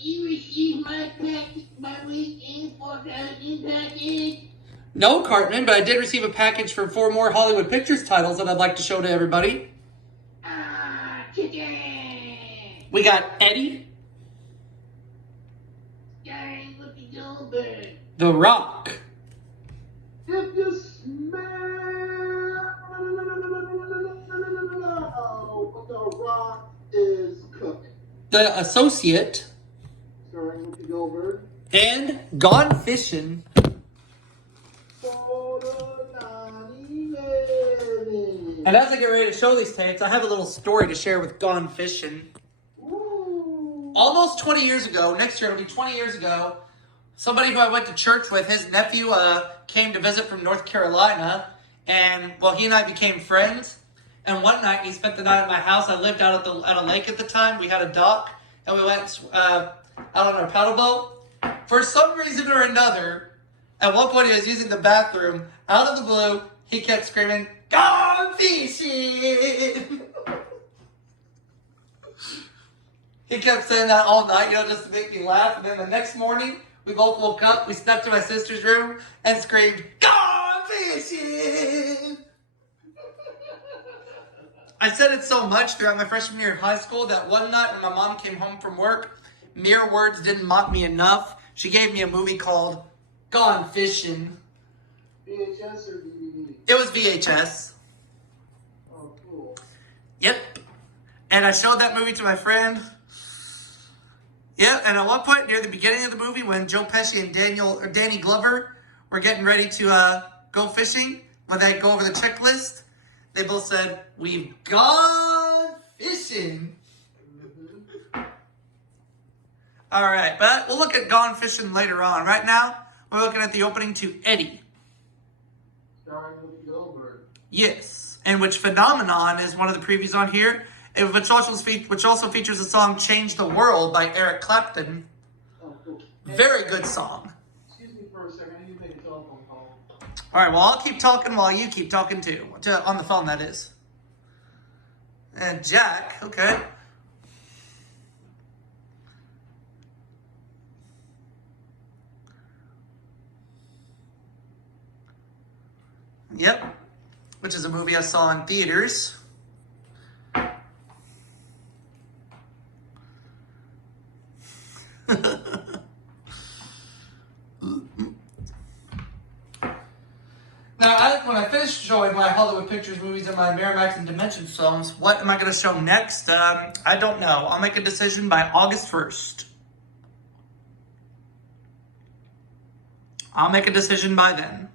You received my package, my weekend forecasting package? No, Cartman, but I did receive a package for 4 more Hollywood Pictures titles that I'd like to show to everybody. Chicken! We got Eddie. Starring Whoopi Goldberg. The Rock. If you smell what the Rock is cooking. The Associate. Starring Whoopi Goldberg. And Gone Fishin'. And as I get ready to show these tapes, I have a little story to share with Gone Fishin'. Almost 20 years ago, next year it'll be 20 years ago, somebody who I went to church with, his nephew came to visit from North Carolina, and, well, he and I became friends. And one night, he spent the night at my house. I lived out at a lake at the time. We had a dock, and we went out on our paddle boat. For some reason or another, at one point he was using the bathroom. Out of the blue, he kept screaming, "Gone fishing!" He kept saying that all night, just to make me laugh. And then the next morning, we both woke up, we snuck to my sister's room, and screamed, "Gone fishing!" I said it so much throughout my freshman year of high school that one night when my mom came home from work, mere words didn't mock me enough. She gave me a movie called Gone Fishin'. VHS or DVD? It was VHS. Oh, cool. Yep. And I showed that movie to my friend. Yep, and at one point near the beginning of the movie when Joe Pesci and Danny Glover were getting ready to go fishing, when they go over the checklist, they both said, "We've gone fishing." All right, but we'll look at Gone Fishin' later on. Right now, we're looking at the opening to Eddie. Starring Whoopi Goldberg. Yes, and which Phenomenon is one of the previews on here, which also features the song "Change the World" by Eric Clapton. Oh, cool. Very good song. Excuse me for a second. I need to make a telephone call. All right, well, I'll keep talking while you keep talking too. On the phone, that is. And Jack, okay. Yep, which is a movie I saw in theaters. Now, when I finish showing my Hollywood Pictures movies and my Miramax and Dimension films, what am I going to show next? I don't know. I'll make a decision by August 1st. I'll make a decision by then.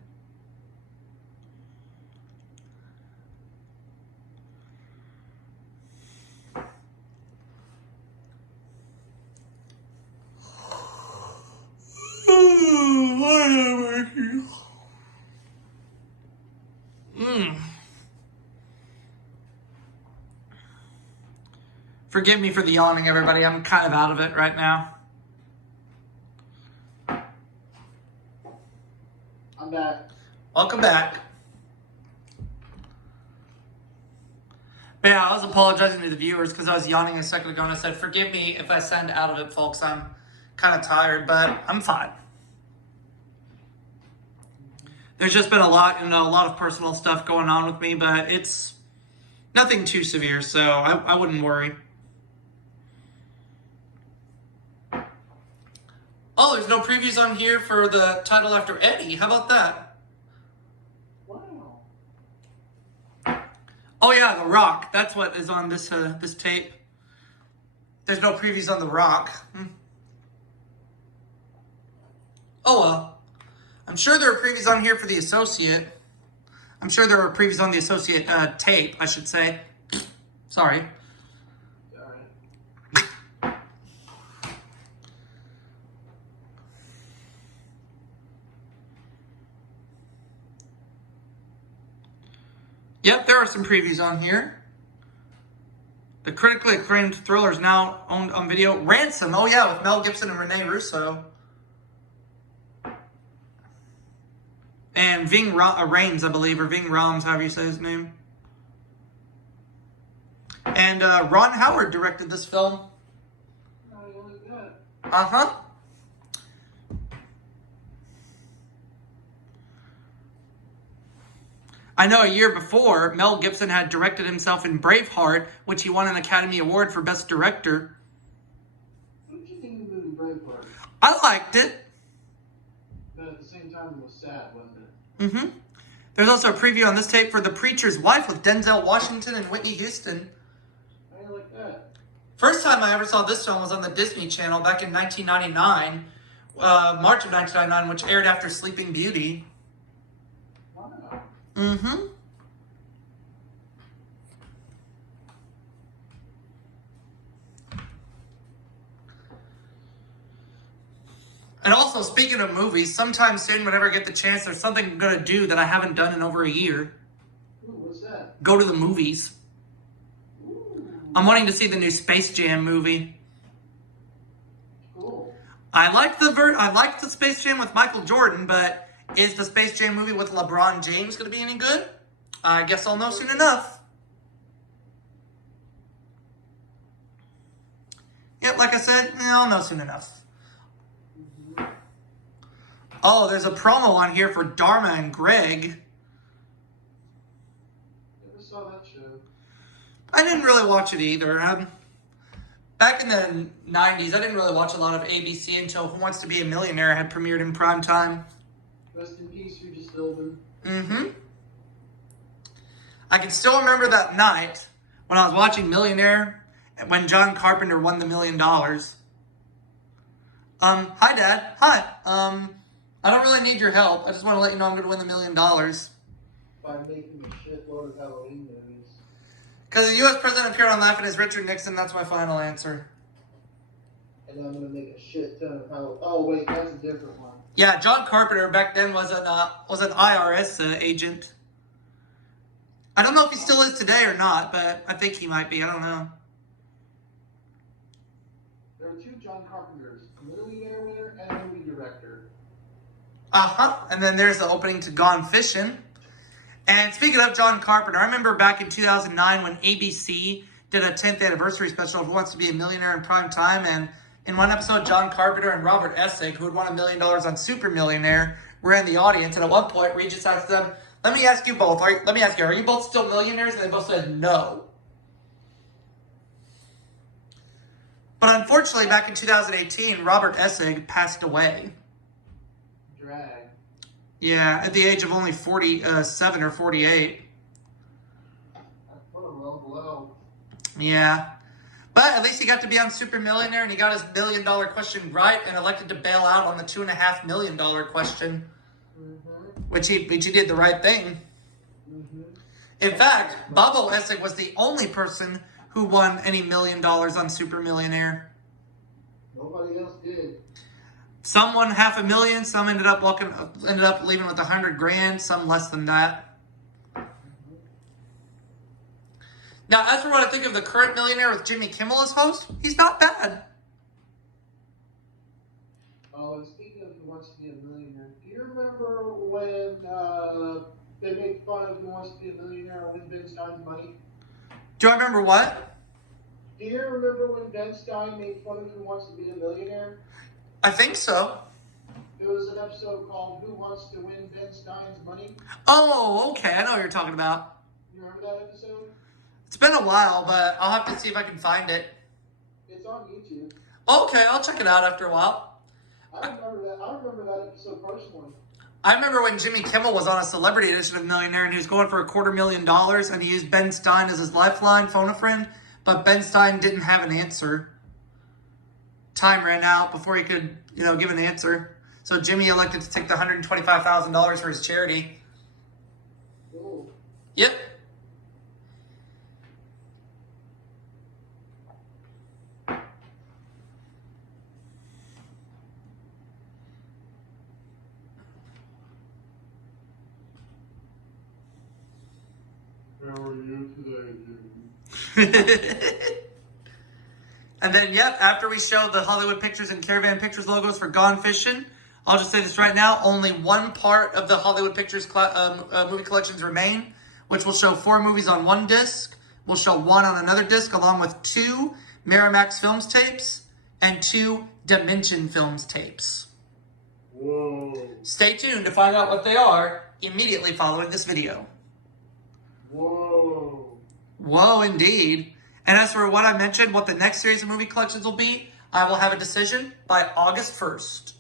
Forgive me for the yawning, everybody. I'm kind of out of it right now. I'm back. Welcome back. But yeah, I was apologizing to the viewers because I was yawning a second ago and I said, forgive me if I sound out of it, folks. I'm kind of tired, but I'm fine. There's just been a lot of personal stuff going on with me, but it's nothing too severe, so I wouldn't worry. Oh, there's no previews on here for the title after Eddie. How about that? Wow. Oh yeah, The Rock. That's what is on this this tape. There's no previews on The Rock. Oh well. I'm sure there are previews on here for The Associate. I'm sure there are previews on The Associate tape, I should say. Sorry. Yep, there are some previews on here. The critically acclaimed thriller is now owned on video. Ransom, oh yeah, with Mel Gibson and Rene Russo. And Ving Rhames, I believe, or Ving Rhames, however you say his name. And Ron Howard directed this film. Uh-huh. I know a year before, Mel Gibson had directed himself in Braveheart, which he won an Academy Award for Best Director. What did you think of the movie Braveheart? I liked it. But at the same time, it was sad, wasn't it? Mm-hmm. There's also a preview on this tape for The Preacher's Wife with Denzel Washington and Whitney Houston. How do you like that? First time I ever saw this film was on the Disney Channel back in 1999, March of 1999, which aired after Sleeping Beauty. Wow. Mm-hmm. And also, speaking of movies, sometime soon, whenever I get the chance, there's something I'm going to do that I haven't done in over a year. Ooh, what's that? Go to the movies. Ooh, I'm wanting to see the new Space Jam movie. cool. I liked the Space Jam with Michael Jordan, but is the Space Jam movie with LeBron James going to be any good? I guess I'll know soon enough. Yep, like I said, I'll know soon enough. Oh, there's a promo on here for Dharma and Greg. Never saw that show. I didn't really watch it either. Back in the 90s, I didn't really watch a lot of ABC until Who Wants to Be a Millionaire had premiered in prime time. Rest in peace, Regis Philbin. Mm-hmm. I can still remember that night when I was watching Millionaire when John Carpenter won the $1 million. Hi, Dad. Hi. I don't really need your help. I just want to let you know I'm going to win the $1 million. By making a shitload of Halloween movies. Because the U.S. president appeared on Laughing as Richard Nixon. That's my final answer. And I'm going to make a shit ton of Halloween. Oh, wait, that's a different one. Yeah, John Carpenter back then was an IRS agent. I don't know if he still is today or not, but I think he might be. I don't know. There are two John Carpenters, a Millionaire winner and a movie director. Uh-huh. And then there's the opening to Gone Fishin'. And speaking of John Carpenter, I remember back in 2009 when ABC did a 10th anniversary special of Who Wants to Be a Millionaire in prime time. And in one episode, John Carpenter and Robert Essig, who had won $1 million on Super Millionaire, were in the audience. And at one point, Regis asked them, let me ask you both, are you both still millionaires? And they both said no. But unfortunately, back in 2018, Robert Essig passed away. Drag. Yeah, at the age of only 47 or 48. I put him well below. Yeah. But at least he got to be on Super Millionaire and he got his $1 million question right and elected to bail out on the $2.5 million question. Mm-hmm. Which he did the right thing. Mm-hmm. In fact, Bobo Essig was the only person who won any $1 million on Super Millionaire. Nobody else did. Some won $500,000. Some ended up leaving with $100,000. Some less than that. Now, as for what I think of the current Millionaire with Jimmy Kimmel as host, he's not bad. Oh, and speaking of Who Wants to Be a Millionaire, do you remember when they make fun of Who Wants to Be a Millionaire and win Ben Stein's money? Do I remember what? Do you remember when Ben Stein made fun of Who Wants to Be a Millionaire? I think so. There was an episode called Who Wants to Win Ben Stein's Money? Oh, okay. I know what you're talking about. You remember that episode? It's been a while, but I'll have to see if I can find it. It's on YouTube. Okay, I'll check it out after a while. I remember that episode personally. I remember when Jimmy Kimmel was on a celebrity edition of Millionaire and he was going for $250,000 and he used Ben Stein as his lifeline, phone a friend, but Ben Stein didn't have an answer. Time ran out before he could, give an answer. So Jimmy elected to take the $125,000 for his charity. Cool. Yep. How are you today, Jimmy? And then, after we showed the Hollywood Pictures and Caravan Pictures logos for Gone Fishin', I'll just say this right now, only one part of the Hollywood Pictures movie collections remain, which will show 4 movies on one disc. We'll show 1 on another disc, along with 2 Miramax Films tapes and 2 Dimension Films tapes. Whoa. Stay tuned to find out what they are immediately following this video. Whoa. Whoa, indeed. And as for what I mentioned, what the next series of movie collections will be, I will have a decision by August 1st.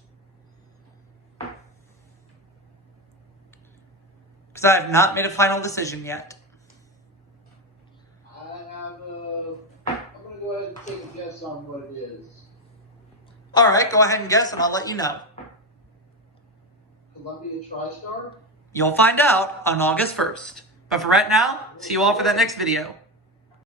Because I have not made a final decision yet. I'm going to go ahead and take a guess on what it is. All right, go ahead and guess, and I'll let you know. Columbia TriStar? You'll find out on August 1st. But for right now, see you all for that next video.